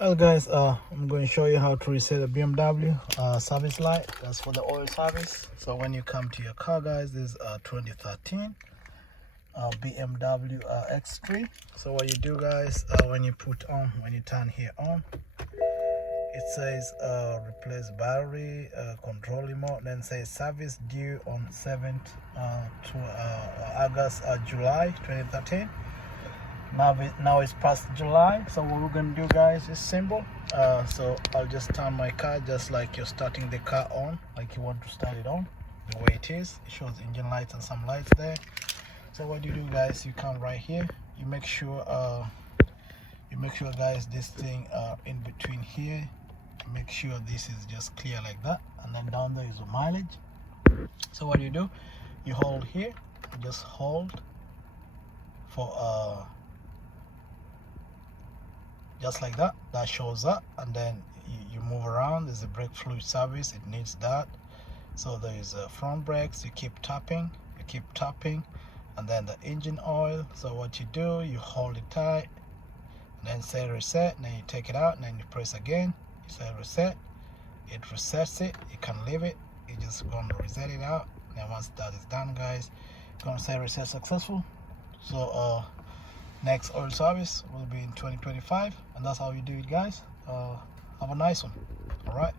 Well guys, I'm going to show you how to reset a BMW service light. That's for the oil service. So when you come to your car guys, this is 2013 BMW X3. So what you do guys, when you turn here on, it says replace battery, control remote, then says service due on 7th July 2013. Now it's past July, so what we're gonna do guys is simple. So I'll just turn my car just like you're starting the car on, like you want to start it on, the way it is. It shows engine lights and some lights there. So what you do guys, you come right here, you make sure guys, this thing in between here, make sure this is just clear like that, and then down there is the mileage. So what you do, you hold here, you just hold for just like that, that shows up, and then you move around. There's a brake fluid service, it needs that. So there is a front brakes, you keep tapping, and then the engine oil. So what you do, you hold it tight, and then say reset, and then you take it out, and then you press again, you say reset, it resets it. You can leave it, you just going to reset it out, and then once that is done guys, you're going to say reset successful. So next oil service will be in 2025, and that's how you do it guys. Have a nice one. All right.